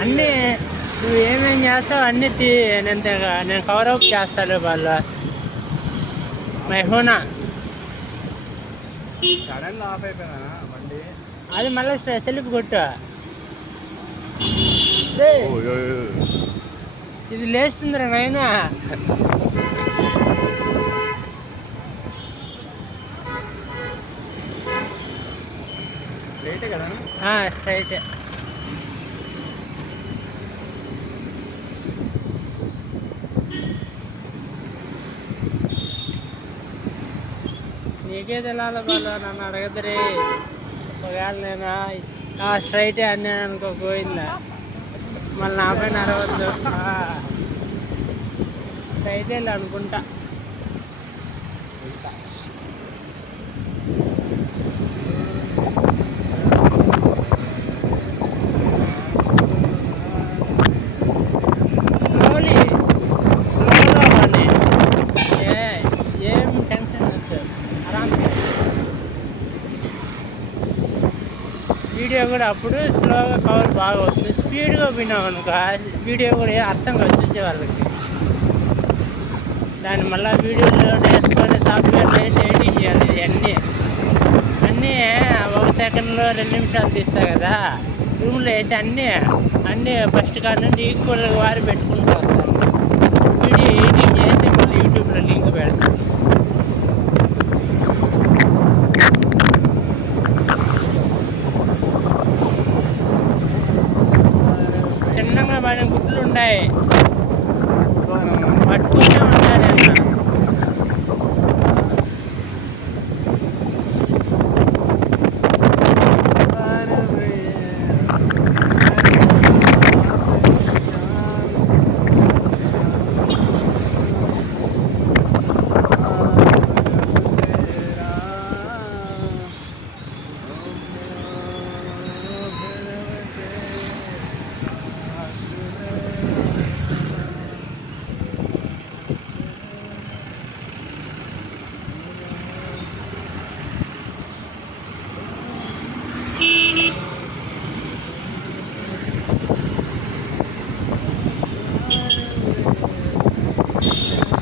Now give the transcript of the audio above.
అన్నీ నువ్వు ఏమేం చేస్తావు అన్నీ నేను కవరప్ చేస్తాను వాళ్ళ మైహోనా సడన్ ఆఫ్ అయిపోయినా బండి. అది మళ్ళీ సెల్ఫ్ కొట్టు. ఇది లేస్తుందిరా నాయనా. స్ట్రైటే కదా? స్ట్రైటే. నీకే తెలాలి వాళ్ళు, నన్ను అడగద్దరే. ఒకవేళ నేను స్ట్రైటే అన్నాను అనుకో పోయిందా, మళ్ళీ నా పైన అరవద్దు. స్ట్రైటే అనుకుంటా. వీడియో కూడా అప్పుడు స్లోగా కవర్ బాగా అవుతుంది. స్పీడ్గా పోయినాం అనుకో వీడియో కూడా అర్థం కాదు చూసే వాళ్ళకి. దాన్ని మళ్ళీ వీడియోలో వేసుకొని సాఫ్ట్వేర్ వేసి ఎడిటింగ్ చేయాలి. అన్నీ 1 సెకండ్లో 2 నిమిషాలు తీస్తా కదా, రూమ్లో వేసి అన్నీ ఫస్ట్ కాడ నుండి ఈక్వల్గా వారి పెట్టుకుంటా.